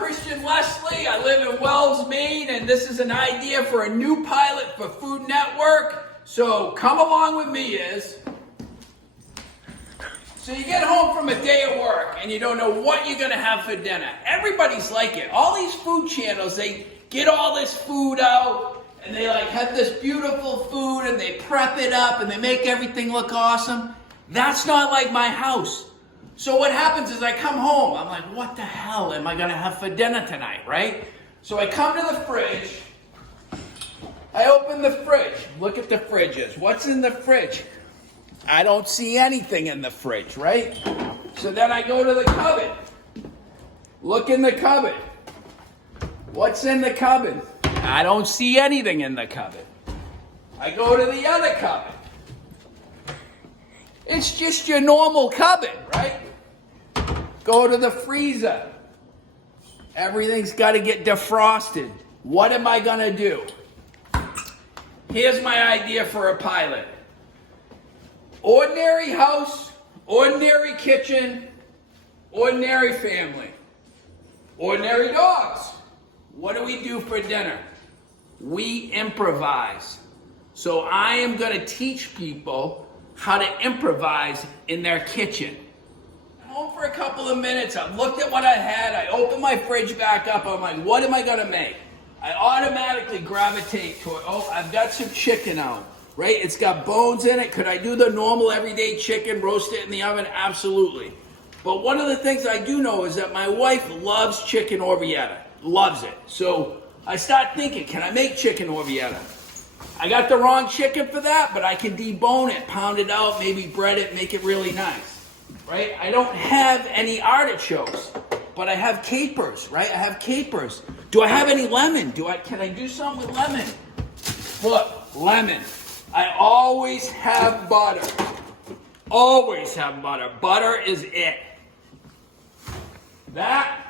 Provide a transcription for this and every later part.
Christian Leslie. I live in Wells, Maine, and this is an idea for a new pilot for Food Network. So come along with me, So you get home from a day of work and you don't know what you're going to have for dinner. Everybody's like it. All these food channels, they get all this food out and they like have this beautiful food and they prep it up and they make everything look awesome. That's not like my house. So what happens is I come home, I'm like, what the hell am I gonna have for dinner tonight, right? So I come to the fridge, I open the fridge, look at the fridges. What's in the fridge? I don't see anything in the fridge, right? So then I go to the cupboard, look in the cupboard. What's in the cupboard? I don't see anything in the cupboard. I go to the other cupboard. It's just your normal cupboard, right? Go to the freezer. Everything's got to get defrosted. What am I going to do? Here's my idea for a pilot. Ordinary house, ordinary kitchen, ordinary family, ordinary dogs. What do we do for dinner? We improvise. So I am going to teach people how to improvise in their kitchen. I'm home for a couple of minutes. I've looked at what I had. I opened my fridge back up. I'm like, what am I going to make? I automatically gravitate toward, I've got some chicken out, right? It's got bones in it. Could I do the normal everyday chicken, roast it in the oven? Absolutely. But one of the things I do know is that my wife loves chicken orvietta, loves it. So I start thinking, can I make chicken orvietta? I got the wrong chicken for that, but I can debone it, pound it out, maybe bread it, make it really nice, right? I don't have any artichokes, but I have capers, right? I have capers. Do I have any lemon? Can I do something with lemon? Look, lemon. I always have butter. Always have butter. Butter is it. That,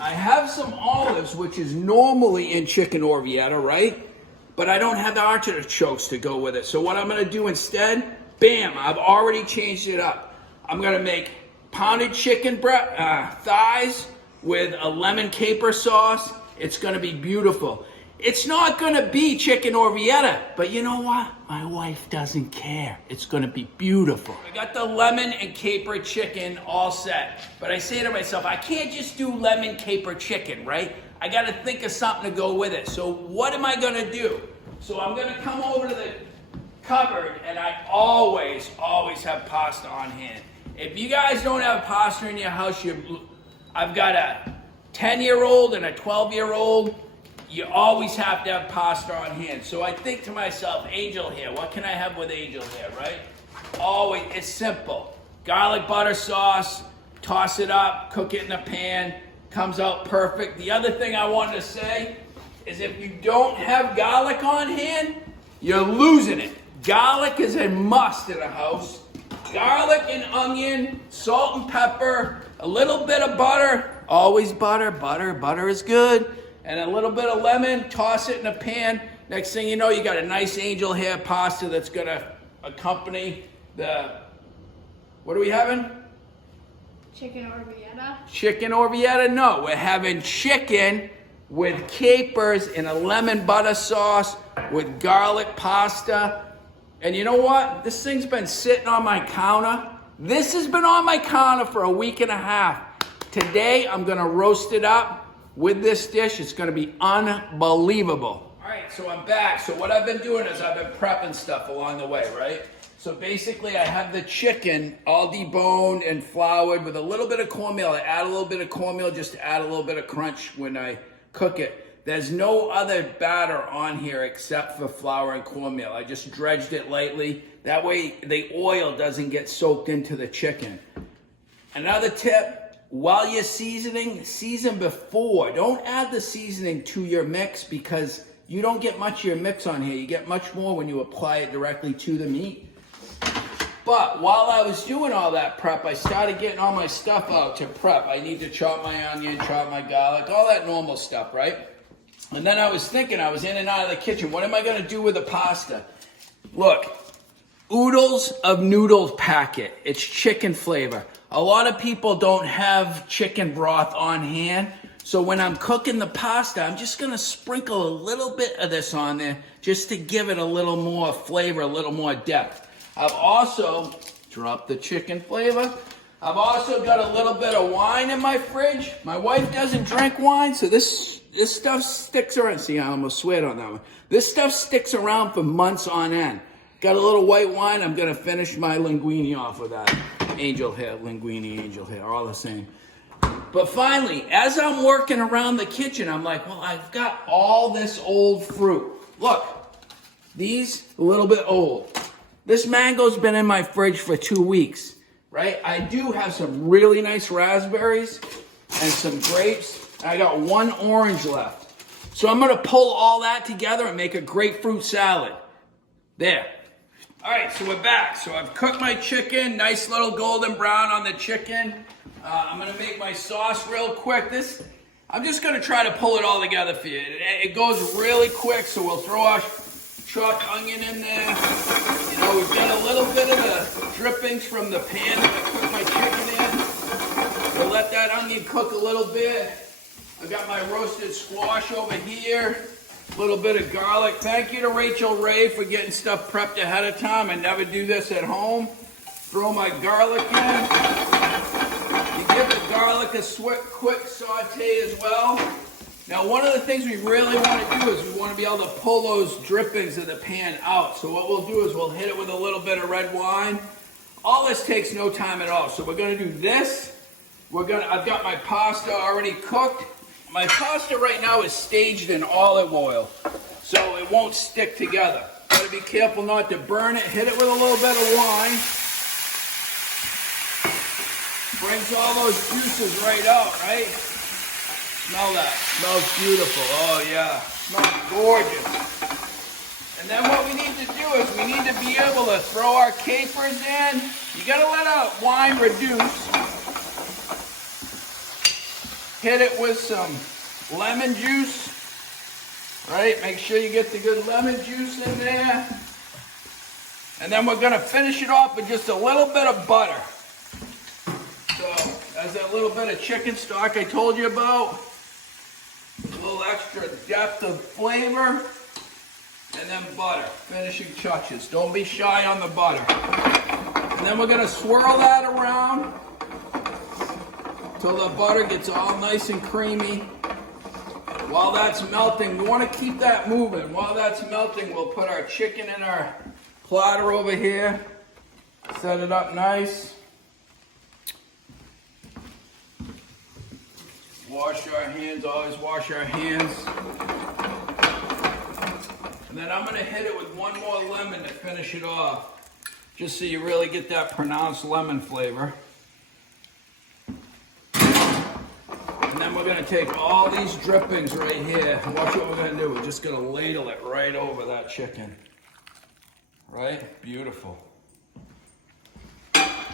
I have some olives, which is normally in chicken orvietta, right? But I don't have the artichokes to go with it. So what I'm going to do instead, bam, I've already changed it up. I'm going to make pounded chicken thighs with a lemon caper sauce. It's going to be beautiful. It's not going to be chicken orvietta, but you know what? My wife doesn't care. It's going to be beautiful. I got the lemon and caper chicken all set. But I say to myself, I can't just do lemon caper chicken, right? I got to think of something to go with it. So what am I going to do? So I'm going to come over to the cupboard, and I always have pasta on hand. If you guys don't have pasta in your house, I've got a 10-year-old and a 12-year-old. You always have to have pasta on hand. So I think to myself, angel hair. What can I have with angel hair, right? Always, it's simple. Garlic butter sauce, toss it up, cook it in a pan. Comes out perfect. The other thing I wanted to say is if you don't have garlic on hand, you're losing it. Garlic is a must in a house. Garlic and onion, salt and pepper, a little bit of butter. Always butter. Butter is good. And a little bit of lemon, toss it in a pan. Next thing you know, you got a nice angel hair pasta that's going to accompany the, what are we having? Chicken orvietta? Chicken orvietta? No, we're having chicken with capers in a lemon butter sauce with garlic pasta. And you know what? This thing's been sitting on my counter. This has been on my counter for a week and a half. Today, I'm going to roast it up with this dish. It's going to be unbelievable. All right, so I'm back. So what I've been doing is I've been prepping stuff along the way, right? So basically, I have the chicken all deboned and floured with a little bit of cornmeal. I add a little bit of cornmeal just to add a little bit of crunch when I cook it. There's no other batter on here except for flour and cornmeal. I just dredged it lightly. That way, the oil doesn't get soaked into the chicken. Another tip, while you're seasoning, season before. Don't add the seasoning to your mix because you don't get much of your mix on here. You get much more when you apply it directly to the meat. But while I was doing all that prep, I started getting all my stuff out to prep. I need to chop my onion, chop my garlic, all that normal stuff, right? And then I was thinking, I was in and out of the kitchen, what am I going to do with the pasta? Look, Oodles of Noodles packet. It's chicken flavor. A lot of people don't have chicken broth on hand. So when I'm cooking the pasta, I'm just gonna sprinkle a little bit of this on there just to give it a little more flavor, a little more depth. I've also dropped the chicken flavor. I've also got a little bit of wine in my fridge. My wife doesn't drink wine, so this stuff sticks around. See, I almost sweat on that one. This stuff sticks around for months on end. Got a little white wine. I'm gonna finish my linguine off with that. Angel hair, linguine, angel hair, all the same. But finally, as I'm working around the kitchen, I'm like, well, I've got all this old fruit. Look, these a little bit old. This mango's been in my fridge for 2 weeks, right? I do have some really nice raspberries and some grapes. I got 1 orange left. So I'm gonna pull all that together and make a grapefruit salad. There. All right, so we're back. So I've cooked my chicken, nice little golden brown on the chicken. I'm gonna make my sauce real quick. I'm just gonna try to pull it all together for you. It goes really quick, so we'll throw our chopped onion in there. You know, we've got a little bit of the drippings from the pan that I cooked my chicken in. We'll let that onion cook a little bit. I've got my roasted squash over here. A little bit of garlic. Thank you to Rachel Ray for getting stuff prepped ahead of time. I never do this at home. Throw my garlic in. Give the garlic a quick saute as well. Now, one of the things we really want to do is we want to be able to pull those drippings of the pan out. So what we'll do is we'll hit it with a little bit of red wine. All this takes no time at all. So we're going to do this. I've got my pasta already cooked. My pasta right now is staged in olive oil, so it won't stick together. Got to be careful not to burn it. Hit it with a little bit of wine. Brings all those juices right out, right? Smell that. Smells beautiful. Oh, yeah. Smells gorgeous. And then what we need to do is we need to be able to throw our capers in. You got to let our wine reduce. Hit it with some lemon juice. Right? Make sure you get the good lemon juice in there. And then we're going to finish it off with just a little bit of butter. So, that's that little bit of chicken stock I told you about. A little extra depth of flavor. And then butter. Finishing touches. Don't be shy on the butter. And then we're going to swirl that around until the butter gets all nice and creamy. While that's melting, we want to keep that moving. While that's melting, we'll put our chicken in our platter over here. Set it up nice. Wash our hands, always wash our hands. And then I'm going to hit it with 1 more lemon to finish it off, just so you really get that pronounced lemon flavor. And then we're going to take all these drippings right here. Watch what we're going to do. We're just going to ladle it right over that chicken. Right? Beautiful.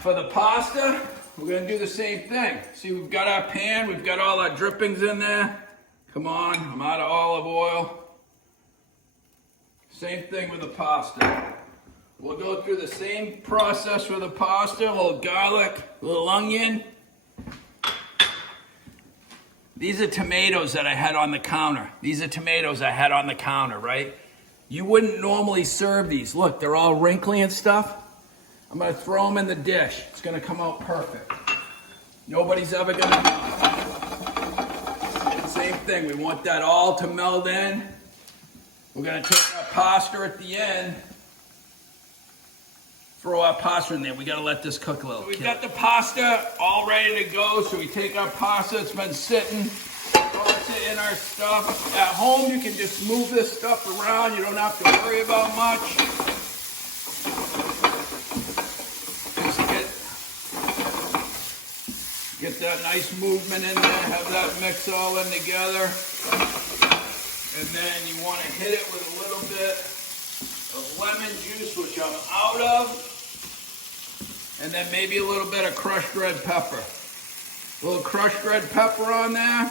For the pasta, we're going to do the same thing. See, we've got our pan. We've got all our drippings in there. Come on, I'm out of olive oil. Same thing with the pasta. We'll go through the same process with the pasta. A little garlic, a little onion. These are tomatoes that I had on the counter. These are tomatoes I had on the counter, right? You wouldn't normally serve these. Look, they're all wrinkly and stuff. I'm going to throw them in the dish. It's going to come out perfect. Nobody's ever going to do. Same thing. We want that all to meld in. We're going to take our pasta at the end. Throw our pasta in there. We got to let this cook a little. So we've got the pasta all ready to go. So we take our pasta. It's been sitting. Toss it in our stuff. At home, you can just move this stuff around. You don't have to worry about much. Get that nice movement in there, have that mix all in together. And then you want to hit it with a little bit of lemon juice, which I'm out of. And then maybe a little bit of crushed red pepper. A little crushed red pepper on there.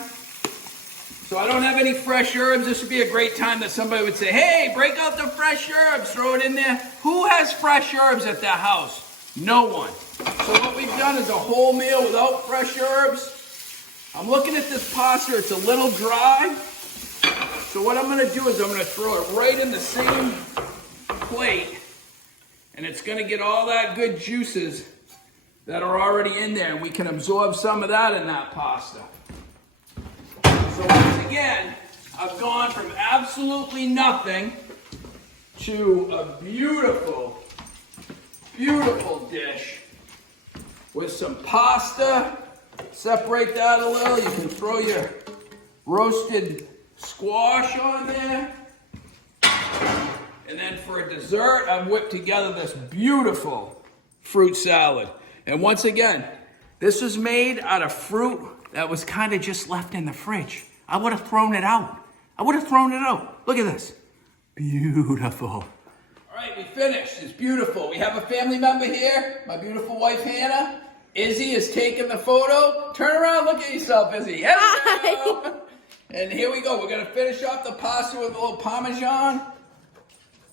So I don't have any fresh herbs. This would be a great time that somebody would say, hey, break out the fresh herbs, throw it in there. Who has fresh herbs at their house? No one. So what we've done is a whole meal without fresh herbs. I'm looking at this pasta, it's a little dry. So what I'm gonna do is I'm gonna throw it right in the same plate, and it's gonna get all that good juices that are already in there, and we can absorb some of that in that pasta. So once again, I've gone from absolutely nothing to a beautiful, beautiful dish with some pasta. Separate that a little. You can throw your roasted squash on there. And then for a dessert, I've whipped together this beautiful fruit salad. And once again, this was made out of fruit that was kind of just left in the fridge. I would have thrown it out. Look at this. Beautiful. All right, we finished. It's beautiful. We have a family member here, my beautiful wife, Hannah. Izzy is taking the photo. Turn around, look at yourself, Izzy. Hello. And here we go. We're going to finish off the pasta with a little Parmesan.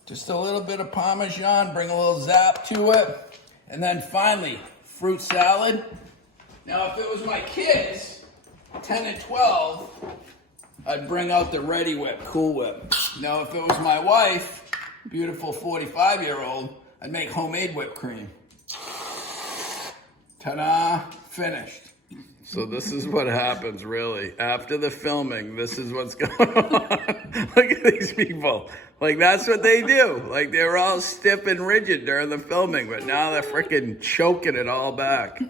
Just a little bit of Parmesan, bring a little zap to it. And then finally, fruit salad. Now, if it was my kids, 10 and 12, I'd bring out the Ready Whip, Cool Whip. Now, if it was my wife, beautiful 45-year-old, I'd make homemade whipped cream. Ta-da, finished. So this is what happens, really. After the filming, this is what's going on. Look at these people. Like, that's what they do. Like, they were all stiff and rigid during the filming, but now they're freaking choking it all back.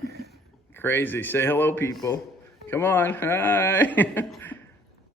Crazy. Say hello, people. Come on. Hi.